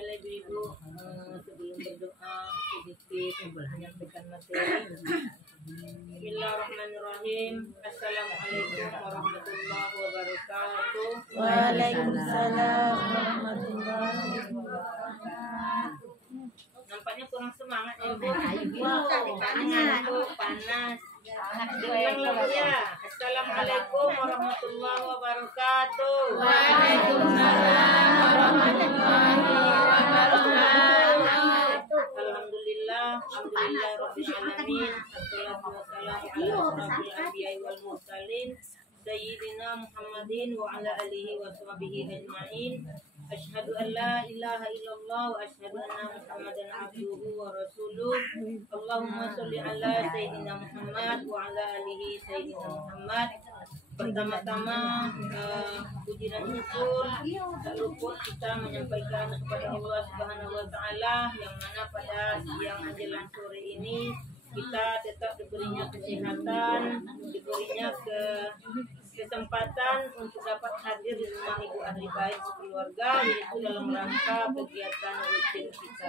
Baiklah ibu-ibu, sebelum berdoa sedikit menyampaikan materi. Bismillahirrahmanirrahim. Assalamualaikum warahmatullahi wabarakatuh. Waalaikumsalam warahmatullahi wabarakatuh. Nampaknya kurang semangat ya bu. Tanganku panas. Dengar lagunya. Assalamualaikum warahmatullahi wabarakatuh. Waalaikumsalam warahmatullahi wabarakatuh. Alhamdulillah, alhamdulillah rabbil alamin. Wassalatu wassalamu ala asyrofil anbiya'i wal mursalin sayyidina Muhammadin wa ala alihi wa sahbihi ajma'in. Asyhadu an la ilaha illallah wa asyhadu anna Muhammadan abduhu wa rasuluh. Allahumma sholli ala sayyidina Muhammad wa ala alihi sayyidina Muhammad. Pertama-tama puji dan syukur tak luput kita menyampaikan kepada Allah Subhanahu wa taala yang mana pada siang menjelang sore ini kita tetap diberinya kesehatan, diberinya kesempatan untuk dapat hadir di rumah ibu ahli bait keluarga, yaitu dalam rangka kegiatan rutin kita.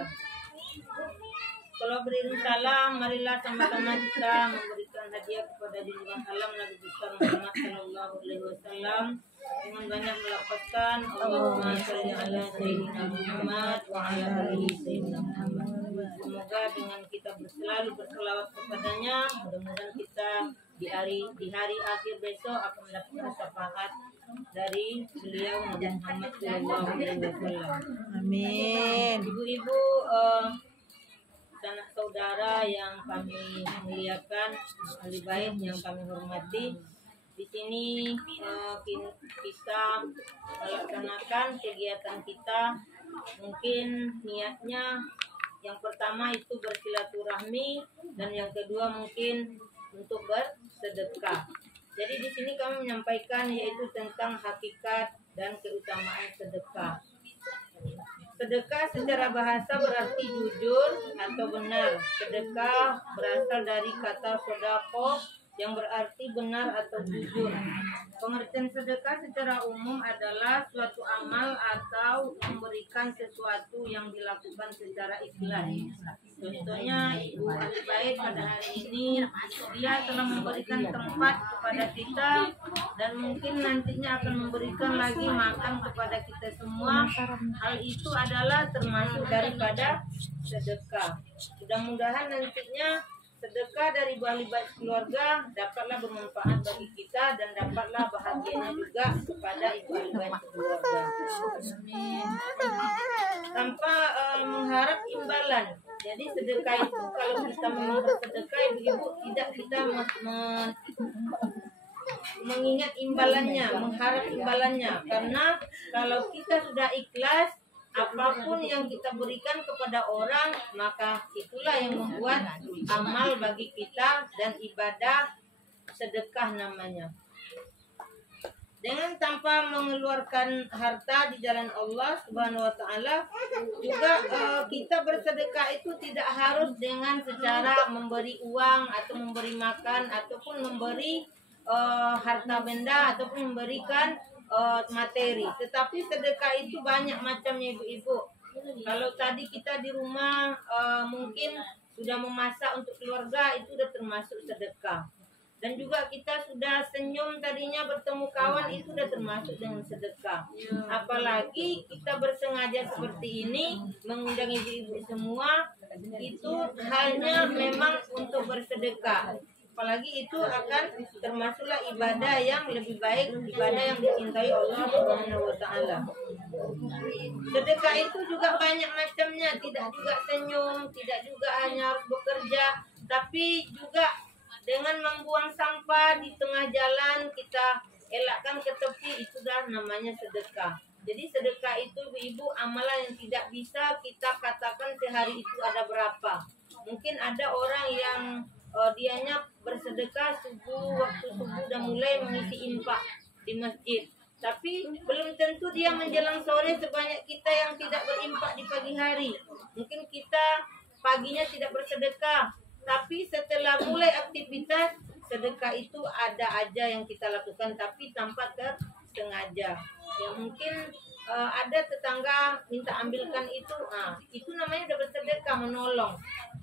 Kalau beriring salam, marilah sama-sama kita memberikan hadiah kepada junjungan alam Nabi besar Muhammad Sallallahu Alaihi Wasallam dengan banyak melafazkan Allahumma sholli ala sayyidina Muhammad wa ala alihi sayyidina Muhammad. Semoga dengan kita selalu berselawat kepadanya, mudah-mudahan kita di hari akhir besok akan mendapatkan syafaat dari beliau Nabi Muhammad Sallallahu Alaihi Wasallam. Amin. Ibu-ibu, sanak saudara yang kami muliakan, ahli bait yang kami hormati, di sini kita melaksanakan kegiatan kita. Mungkin niatnya yang pertama itu bersilaturahmi dan yang kedua mungkin untuk bersedekah. Jadi di sini kami menyampaikan yaitu tentang hakikat dan keutamaan sedekah. Sedekah secara bahasa berarti jujur atau benar. Sedekah berasal dari kata sodako yang berarti benar atau jujur. Pengertian sedekah secara umum adalah suatu amal atau memberikan sesuatu yang dilakukan secara ikhlas. Contohnya ibu ahli bait pada hari ini dia telah memberikan tempat kepada kita dan mungkin nantinya akan memberikan lagi makan kepada kita semua. Hal itu adalah termasuk daripada sedekah. Mudah-mudahan nantinya sedekah dari ahli bait keluarga dapatlah bermanfaat bagi kita dan dapatlah bahagianya juga kepada ibu ahli bait keluarga. Tanpa mengharap imbalan. Jadi sedekah itu kalau kita memang bersedekah, ibu tidak kita mengingat imbalannya, mengharap imbalannya. Karena kalau kita sudah ikhlas, apapun yang kita berikan kepada orang, maka itulah yang membuat amal bagi kita dan ibadah sedekah namanya. Dengan tanpa mengeluarkan harta di jalan Allah Subhanahu wa taala, juga kita bersedekah itu tidak harus dengan secara memberi uang atau memberi makan ataupun memberi harta benda ataupun memberikan materi. Tetapi sedekah itu banyak macamnya ibu-ibu. Kalau tadi kita di rumah mungkin sudah memasak untuk keluarga, itu sudah termasuk sedekah. Dan juga kita sudah senyum tadinya bertemu kawan, itu sudah termasuk dengan sedekah. Apalagi kita bersengaja seperti ini mengundang ibu-ibu semua, itu halnya memang untuk bersedekah. Apalagi itu akan termasuklah ibadah yang lebih baik, ibadah yang dicintai Allah Subhanahu wa taala. Sedekah itu juga banyak macamnya, tidak juga senyum, tidak juga hanya harus bekerja, tapi juga dengan membuang sampah di tengah jalan kita elakkan ke tepi, itu dah namanya sedekah. Jadi sedekah itu ibu amalan yang tidak bisa kita katakan sehari itu ada berapa. Mungkin ada orang yang dianya bersedekah waktu subuh udah mulai mengisi infak di masjid. Tapi belum tentu dia menjelang sore sebanyak kita yang tidak berinfak di pagi hari. Mungkin kita paginya tidak bersedekah, tapi setelah mulai aktivitas, sedekah itu ada aja yang kita lakukan tapi tanpa tersengaja. Ya mungkin ada tetangga minta ambilkan itu namanya udah bersedekah, menolong.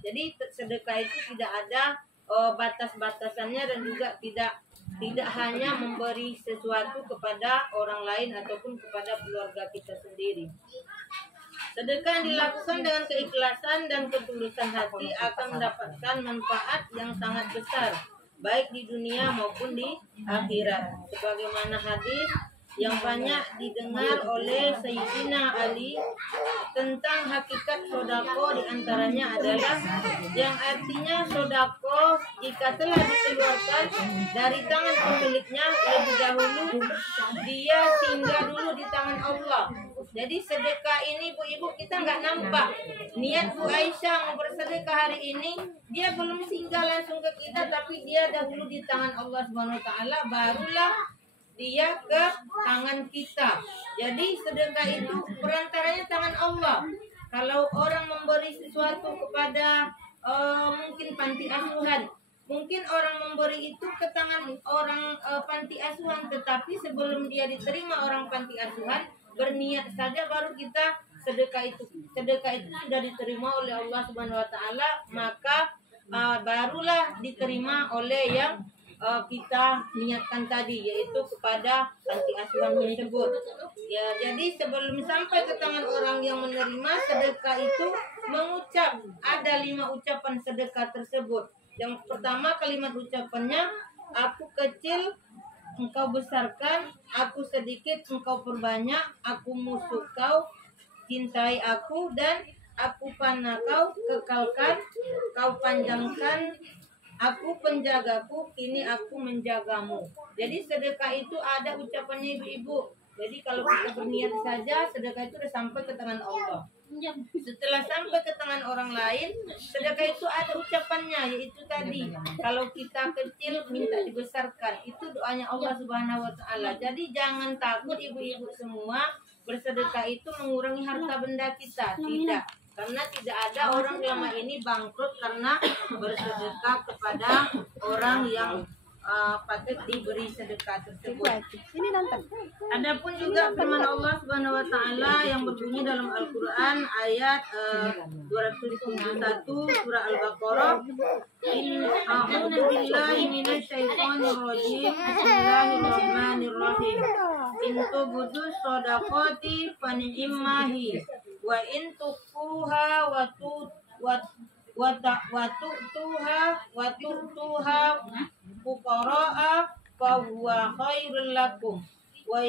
Jadi sedekah itu tidak ada batas-batasannya, dan juga tidak hanya memberi sesuatu kepada orang lain ataupun kepada keluarga kita sendiri. Sedekah yang dilakukan dengan keikhlasan dan ketulusan hati akan mendapatkan manfaat yang sangat besar, baik di dunia maupun di akhirat. Sebagaimana hadis yang banyak didengar oleh Sayyidina Ali tentang hakikat sodako, diantaranya adalah yang artinya sodako jika telah dikeluarkan dari tangan pemiliknya lebih dahulu, dia singgah dulu di tangan Allah. Jadi sedekah ini Bu-ibu kita nggak nampak niat Bu Aisyah mau bersedekah hari ini, dia belum singgah langsung ke kita, tapi dia dahulu di tangan Allah Subhanahu Wa Taala, barulah dia ke tangan kita. Jadi sedekah itu perantaranya tangan Allah. Kalau orang memberi sesuatu kepada mungkin panti asuhan, mungkin orang memberi itu ke tangan orang panti asuhan, tetapi sebelum dia diterima orang panti asuhan, berniat saja baru kita sedekah itu. Sedekah itu sudah diterima oleh Allah Subhanahu Wa Taala, maka barulah diterima oleh yang kita niatkan tadi, yaitu kepada panti asuhan tersebut. Ya, jadi sebelum sampai ke tangan orang yang menerima sedekah itu, mengucap ada 5 ucapan sedekah tersebut. Yang pertama kalimat ucapannya, aku kecil engkau besarkan, aku sedikit engkau perbanyak, aku musuh kau cintai aku, dan aku panah kau kekalkan, kau panjangkan, aku penjagaku, kini aku menjagamu. Jadi sedekah itu ada ucapannya ibu-ibu. Jadi kalau kita berniat saja, sedekah itu sudah sampai ke tangan Allah. Setelah sampai ke tangan orang lain, sedekah itu ada ucapannya, yaitu tadi kalau kita kecil minta dibesarkan. Itu doanya Allah Subhanahu Wa Taala. Jadi jangan takut ibu-ibu semua, bersedekah itu mengurangi harta benda kita, tidak. Karena tidak ada orang selama ini bangkrut karena bersedekah kepada orang yang patut diberi sedekah tersebut. Adapun juga firman Allah Subhanahu Wa Taala yang berbunyi dalam Al-Quran ayat 271 surah Al-Baqarah, A'udzu billahi minasyaitonir rajim. Bismillahirrahmanirrahim. In tubdu shadaqati fa ni'mahi wa in tukuha wa tu'tuha fuqara'a fa huwa khairul lakum wa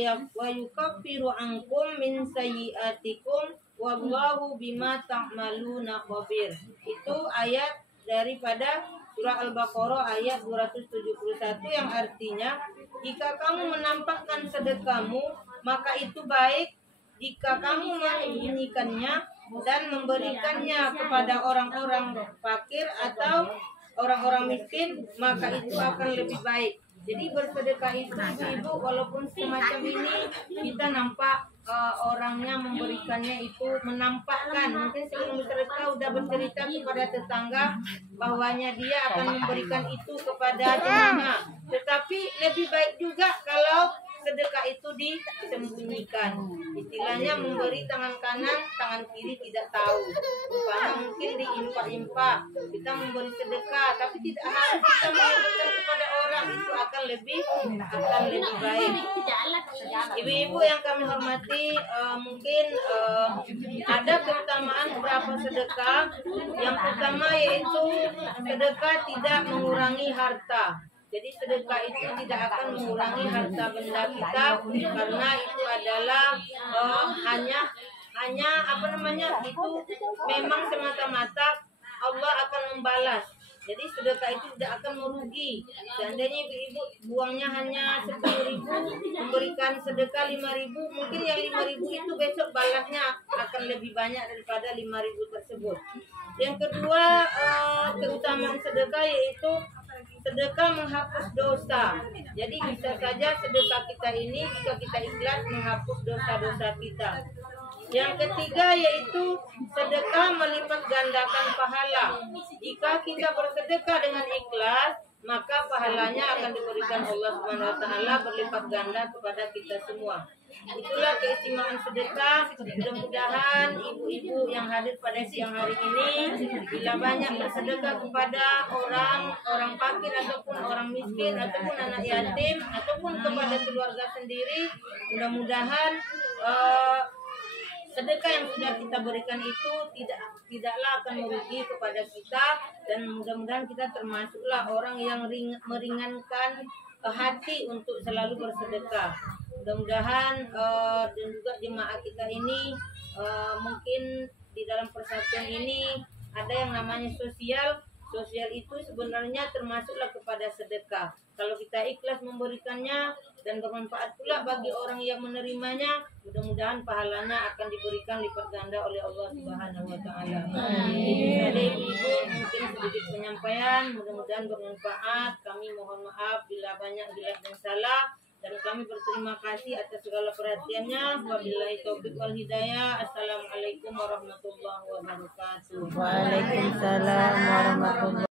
yukaffiru ankum min sayyi'atikum wallahu bima ta'maluna khabir. Itu ayat daripada surah Al-Baqarah ayat 271 yang artinya, jika kamu menampakkan sedekahmu maka itu baik, jika kamu menyembunyikannya dan memberikannya kepada orang-orang fakir atau orang-orang miskin, maka itu akan lebih baik. Jadi bersedekah itu ibu, walaupun semacam ini kita nampak orangnya memberikannya itu menampakkan, mungkin sebelum bersedekah sudah bercerita kepada tetangga bahwanya dia akan memberikan itu kepada jemaah. Tetapi lebih baik juga kalau sedekah itu disembunyikan. Istilahnya memberi tangan kanan, tangan kiri tidak tahu. Karena mungkin diimpak-impak. Kita memberi sedekah, tapi tidak harus kita menyampaikan kepada orang. Itu akan lebih baik. Ibu-ibu yang kami hormati, mungkin ada keutamaan beberapa sedekah. Yang pertama yaitu sedekah tidak mengurangi harta. Jadi sedekah itu tidak akan mengurangi harta benda kita, karena itu adalah hanya itu memang semata-mata Allah akan membalas. Jadi sedekah itu tidak akan merugi. Seandainya ibu buangnya hanya 10.000, memberikan sedekah 5.000, mungkin yang 5.000 itu besok balasnya akan lebih banyak daripada 5.000 tersebut. Yang kedua, keutamaan sedekah yaitu sedekah menghapus dosa. Jadi bisa saja sedekah kita ini jika kita ikhlas menghapus dosa-dosa kita. Yang ketiga yaitu sedekah melipat gandakan pahala. Jika kita bersedekah dengan ikhlas, maka pahalanya akan diberikan Allah Subhanahu Wa Taala berlipat ganda kepada kita semua. Itulah keistimewaan sedekah. Mudah-mudahan ibu-ibu yang hadir pada siang hari ini, bila banyak bersedekah kepada orang fakir ataupun orang miskin ataupun anak yatim ataupun kepada keluarga sendiri, mudah-mudahan sedekah yang sudah kita berikan itu tidaklah akan merugi kepada kita, dan mudah-mudahan kita termasuklah orang yang meringankan hati untuk selalu bersedekah. Mudah-mudahan dan juga jemaah kita ini mungkin di dalam persatuan ini ada yang namanya sosial. Sosial itu sebenarnya termasuklah kepada sedekah. Kalau kita ikhlas memberikannya dan bermanfaat pula bagi orang yang menerimanya, mudah-mudahan pahalanya akan diberikan lipat ganda oleh Allah Subhanahu wa taala. Jadi ibu mungkin sedikit penyampaian, mudah-mudahan bermanfaat. Kami mohon maaf bila banyak hilaf dan salah, dan kami berterima kasih atas segala perhatiannya. Wabillahi taufiq wal hidayah. Assalamualaikum warahmatullahi wabarakatuh. Waalaikumsalam warahmatullahi